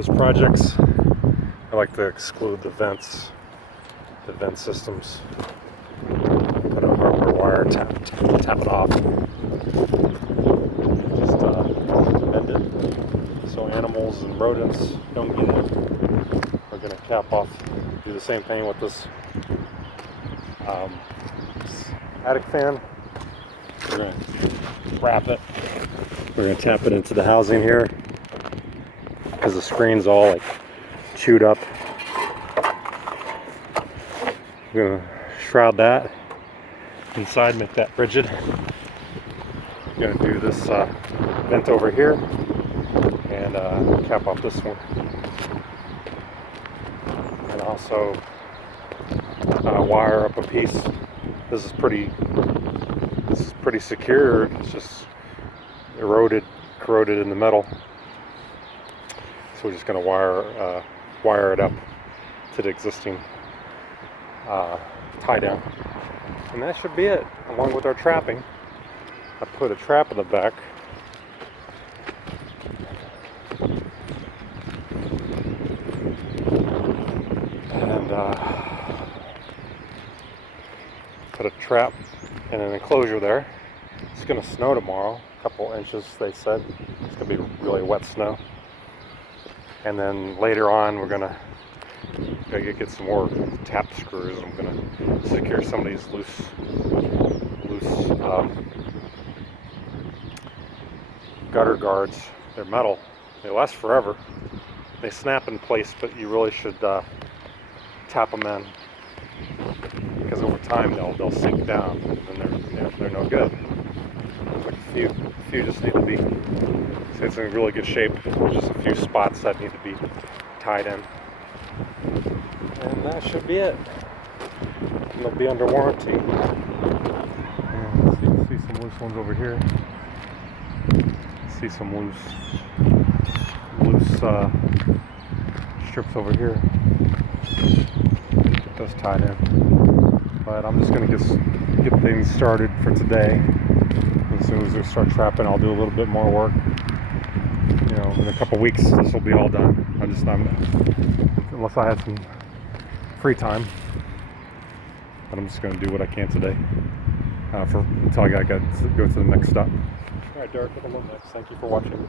those projects, I like to exclude the vent systems. Put a hardware wire, tap it off. Just bend it so animals and rodents don't get in. We're going to cap off, do the same thing with this attic fan. We're going to wrap it. We're going to tap it into the housing here because the screen's all like chewed up. We're going to shroud that inside, make that rigid. We're going to do this vent over here and cap off this one. And also wire up a piece. This is pretty secure. It's just corroded in the metal. So we're just going to wire it up to the existing tie down, and that should be it. Along with our trapping, I put a trap in the back. And put a trap and an enclosure there. It's going to snow tomorrow, a couple inches they said. It's going to be really wet snow. And then later on we're going to get some more tap screws. I'm going to secure some of these loose gutter guards. They're metal. They last forever. They snap in place, but you really should tap them in, because over time they'll sink down and they're no good. There's like a few just need to be. So it's in really good shape. There's just a few spots that need to be tied in, and that should be it. And they'll be under warranty. And see some loose ones over here. See some loose strips over here. Get those tied in. But I'm just going to get things started for today. As soon as we start trapping, I'll do a little bit more work. You know, in a couple weeks, this will be all done. Unless I have some free time. But I'm just going to do what I can today until I got to go to the next step. All right, Derek, look next. Thank you for watching.